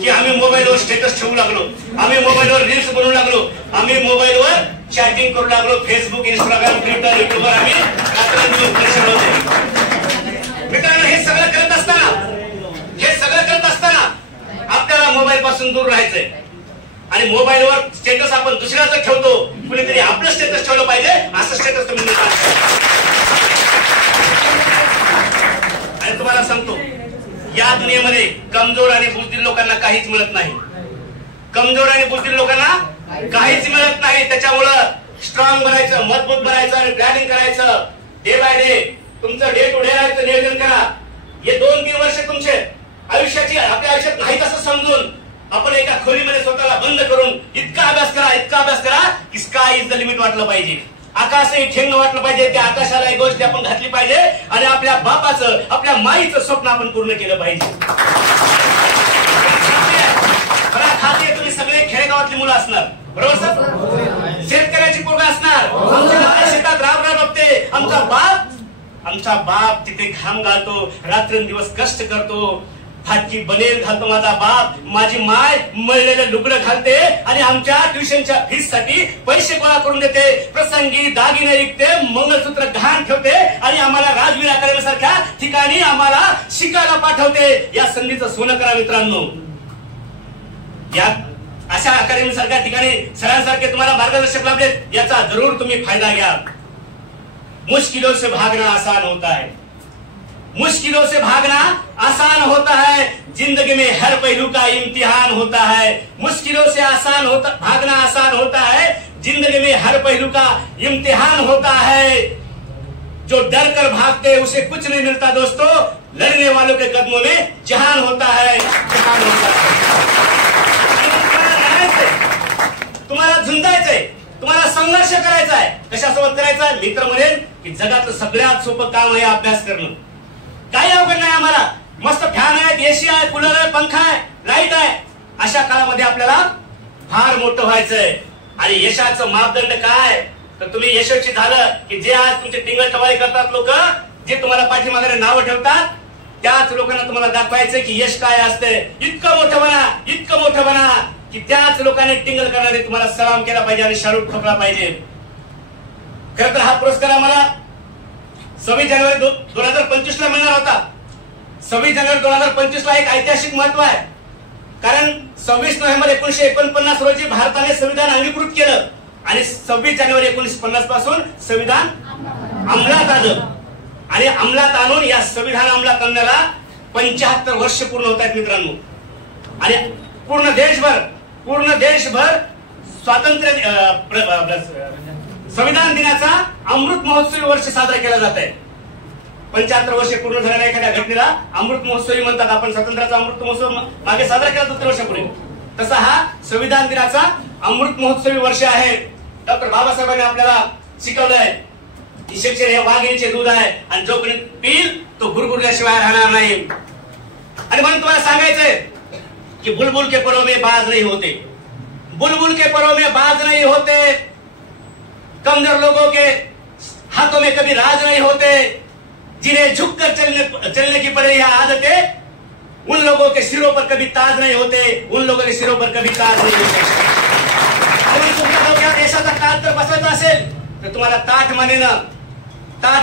की आम्ही मोबाईलवर स्टेटस ठेवू लागलो, आम्ही मोबाईलवर रील्स बनवू लागलो, आम्ही मोबाईलवर चॅटिंग करू लागलो, फेसबुक, इंस्टाग्राम, ट्विटर, युट्यूबवर आम्ही रात्रंदिवस परिश्रम होते. मित्रांनो, हे सगळं करत असताना आपल्याला मोबाईल पासून दूर राहायचंय. आणि मोबाईलवर स्टेटस आपण दुसऱ्याचं ठेवतो, कुणीतरी आपलं स्टेटस ठेवलं पाहिजे असं स्टेटस तुम्ही. आणि तुम्हाला सांगतो, या दुनियेमध्ये कमजोर आणि बुद्धिमान लोकांना काहीच मिळत नाही. कमजोर आणि बुद्धिमान लोकांना काहीच मिळत नाही. त्याच्यामुळं स्ट्रॉंग बनायचं, मजबूत बनायचं आणि प्लॅनिंग करायचं. डे बाय डे तुमचं डे टू डे राहायचं नियोजन करा. हे 2-3 वर्ष तुमचे आयुष्याची आपल्या आयुष्यात नाहीत असं समजून आपण एका खोलीमध्ये स्वतःला बंद करून इतका अभ्यास करा की स्काय इज द लिमिट वाटलं पाहिजे. आकाशही ठेंग वाटलं पाहिजे. त्या आकाशाला एक गोष्ट आपण घातली पाहिजे आणि आपल्या बापाचं, आपल्या माईचं स्वप्न आपण पूर्ण केलं पाहिजे. मला खात्री आहे तुम्ही सगळे खेडेगावातली मुलं असणार, बरोबर सर? शेतकऱ्याची पोरं असणार. आमच्या शेतात राब बघते. आमचा बाप तिथे घाम घालतो, रात्रंदिवस कष्ट करतो, फाटकी बनेल घालतो माझा बाप, माझी माय मळलेलं लुगडं घालते आणि आमच्या ट्युशनच्या फीस साठी पैसे गोळा करून देते. प्रसंगी दागिने विकते, मंगळसूत्र गहाण ठेवते आणि आम्हाला राजवीर अकॅडमी सारख्या ठिकाणी आम्हाला शिकायला पाठवते. या संधीचं सोनं करा मित्रांनो. या अशा अकॅडमी सारख्या ठिकाणी सरांसारखे तुम्हाला मार्गदर्शक लाभले, याचा जरूर तुम्ही फायदा घ्या. मुश्किलों से भागना आसान होता है, मुश्किलों से भागना आसान होता है, जिंदगी में हर पहलू का इम्तिहान होता है. मुश्किलों से भागना आसान होता है, जिंदगी में हर पहलू का इम्तिहान होता है. जो डर कर भागते उसे कुछ नहीं मिलता दोस्तों, लड़ने वालों के कदमों में जहान होता है, जहान होता है. तुम्हाला झुंजायचंय, तुम्हाला संघर्ष करायचा आहे. कशासोबत करायचा आहे? मित्र म्हणेल की जगातलं सगळ्यात सोपं काम आहे अभ्यास करणं. काही अवघड नाही आम्हाला. मस्त फॅन आहेत, एसी आहे, कूलर आहे, पंखा आहे, लाईट आहे. अशा काळामध्ये आपल्याला फार मोठं व्हायचंय. आणि यशाचं मापदंड काय? तर तुम्ही यशस्वी झालं की जे आज तुमचे टिंगल टवाळी करतात लोक, जे तुम्हाला पाठीमागे नावं ठेवतात, त्याच लोकांना तुम्हाला दाखवायचंय की यश काय असते. इतकं मोठं बना की त्याच लोकांनी टिंगल करणारे तुम्हाला सलाम केला पाहिजे आणि शाहरुख ठोकला पाहिजे. खरं तर हा पुरस्कार आम्हाला 26 जानेवारी 2025 ला मिळणार होता. 26 जानेवारी 2025 ला एक ऐतिहासिक महत्व आहे. कारण 26 नोव्हेंबर 1949 रोजी भारताने संविधान अंगीकृत केलं आणि 26 जानेवारी 1950 पासून संविधान अंमलात आलं. आणि अंमलात आणून या संविधान अंमलात आणण्याला 75 वर्ष पूर्ण होत आहेत मित्रांनो. आणि पूर्ण देशभर स्वातंत्र्य संविधान दिनाचा अमृत महोत्सवी वर्ष साजरा केला जात आहे. 75 वर्षे पूर्ण झालेल्या एखाद्या घटनेला अमृत महोत्सवी म्हणतात. आपण स्वातंत्र्याचा अमृत महोत्सव मागे साजरा केला 2 वर्षापूर्वी, तसा हा संविधान दिनाचा अमृत महोत्सवी वर्ष आहे. डॉक्टर बाबासाहेबांनी आपल्याला शिकवलंय की शिक्षण हे वाघिणीचे दूध आहे आणि जो कोणी पिल तो गुरगुरल्याशिवाय राहणार नाही. आणि म्हणून तुम्हाला सांगायचंय कि बुलबुल के परों में बाज नहीं होते, बुलबुल के परों में बाज नहीं होते, कमजोर लोगों के हाथों में कभी राज नहीं होते, जिन्हें झुककर चलने की पड़े यह आदतें, उन लोगों के सिरों पर कभी ताज नहीं होते, उन लोगों के सिरों पर कभी ताज नहीं होते. तुमच्या देशाचा ताज जर बसवायचा असेल तर तुम्हाला ताठ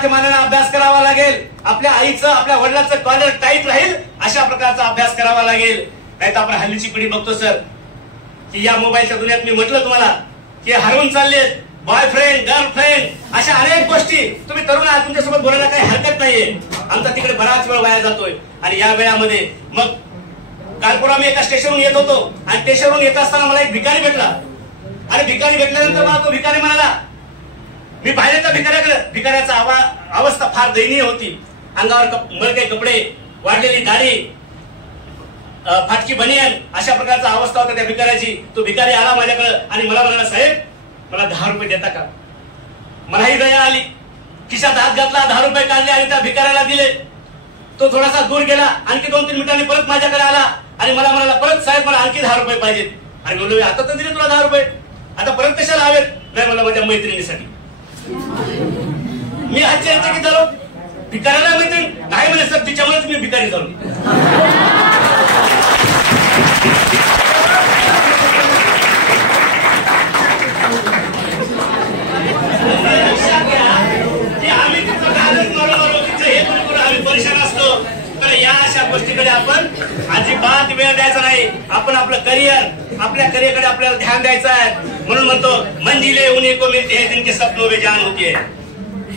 मानेनं अभ्यास करावा लागेल. आपल्या आईचं, आपल्या वडिलांचं कॉलर टाईट राहील अशा प्रकारचा अभ्यास करावा लागेल. नाही तर आपण हल्लीची पिढी बघतो सर की या मोबाईलच्या दुनियात मी म्हटलं तुम्हाला की हरवून चाललेत. बॉयफ्रेंड, गर्लफ्रेंड अशा अनेक गोष्टी. तुम्ही तरुण आहात, तुमच्यासोबत बोलायला काही हरकत नाहीये. आमचा तिकडे बराच वेळ वाया जातोय. आणि या वेळामध्ये मग कालपूर आम्ही एका स्टेशनवरून येत होतो आणि स्टेशनवरून येत असताना मला एक भिकारी भेटला. आणि भिकारी भेटल्यानंतर मला तो भिकारी म्हणाला, मी पाहिले त्या भिकाऱ्याकडे. भिकाऱ्याचा अवस्था फार दयनीय होती. अंगावर मळके कपडे, वाढलेली दाढी, फाटकी बनियान, अशा प्रकारचा अवस्था होता त्या भिकाऱ्याची. तो भिकारी आला माझ्याकडे आणि मला म्हणाला, साहेब मला 10 रुपये देता का? मलाही दया आली. खिशात हात घातला, 10 रुपये काढले आणि त्या भिकाऱ्याला दिले. तो थोडासा दूर गेला, आणखी 2-3 मिनिटांनी परत माझ्याकडे आला आणि मला म्हणाला, परत साहेब मला आणखी 10 रुपये पाहिजेत. आणि बोललो, आता तर दिले तुला 10 रुपये, आता परत कशाला हवेत? नाही मला माझ्या मैत्रिणीसाठी. मी आश्चर्यचकित झालो. भिकाऱ्याला मैत्रीण नाही म्हणे सर, तिच्यामुळेच मी भिकारी झालो. करायचं नाही, आपण आपलं करिअर, आपल्या करिअरकडे आपल्याला ध्यान द्यायचं आहे. म्हणून म्हणतो मंजिले उन्हीं को मिलती है जिनके सपनों में जान होती है.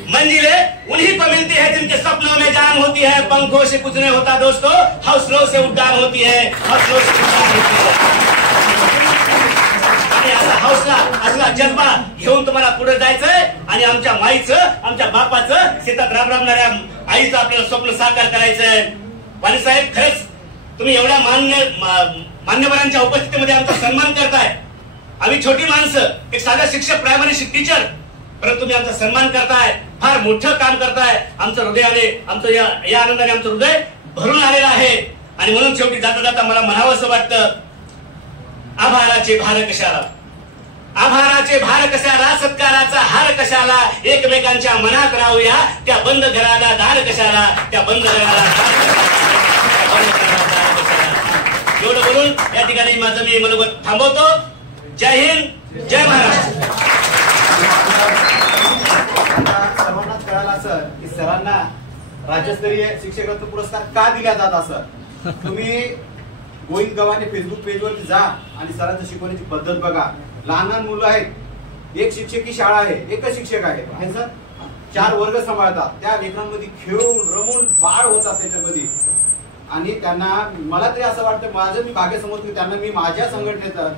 मंजिले उन्हीं को मिलती है जिनके सपनों में जान होती है. पंखों से कुछ नहीं होता दोस्तों, हौसलों से उड़ान होती है, हौसलों से उड़ान होती है. आणि असा हौसला, असला जज्बा घेऊन तुम्हाला पुढे जायचंय आणि आमच्या माईचं, आमच्या बापाचं, शेतात राबणाऱ्या आईचं आपल्याला स्वप्न साकार करायचंय. वाणी साहेब, खरंच तुम्ही एवढ्या मान्यवरांच्या उपस्थितीमध्ये आमचा सन्मान करताय. आम्ही छोटी माणसं, एक साधा शिक्षक, प्रायमरी टीचर, परंतु तुम्ही आमचा सन्मान करताय, फार मोठं काम करताय. आमचं हृदयाने, आमचं या आनंदाने आमचं हृदय भरून आलेलं आहे. आणि म्हणून शेवटी जाता जाता मला म्हणावं असं वाटतं, आभाराचे भार कशाला, आभाराचे भार कशाला, सत्काराचा हार कशाला, एकमेकांच्या मनात राहूया, त्या बंद घराला दार कशाला, त्या बंद घराला एवढं बोलून या ठिकाणी माझं मी मनोगत थांबवतो. जय हिंद, जय महाराष्ट्र. सर्वांनाच कळालं असं की सरांना राज्यस्तरीय शिक्षकत्व पुरस्कार का दिला जात असं. तुम्ही गोविंद गव्हाणे फेसबुक पेजवरती जा आणि सरांच्या शिकवण्याची पद्धत बघा. लहान लहान मुलं आहेत, एक शिक्षकी शाळा आहे, एकच शिक्षक आहे सर, 4 वर्ग सांभाळतात. त्या लेकरांमध्ये खेळून रमून बाळ होतात त्याच्यामध्ये. आणि त्यांना मला तरी असं वाटतं, माझं मी भाग्य समजतो की त्यांना मी माझ्या संघटनेचा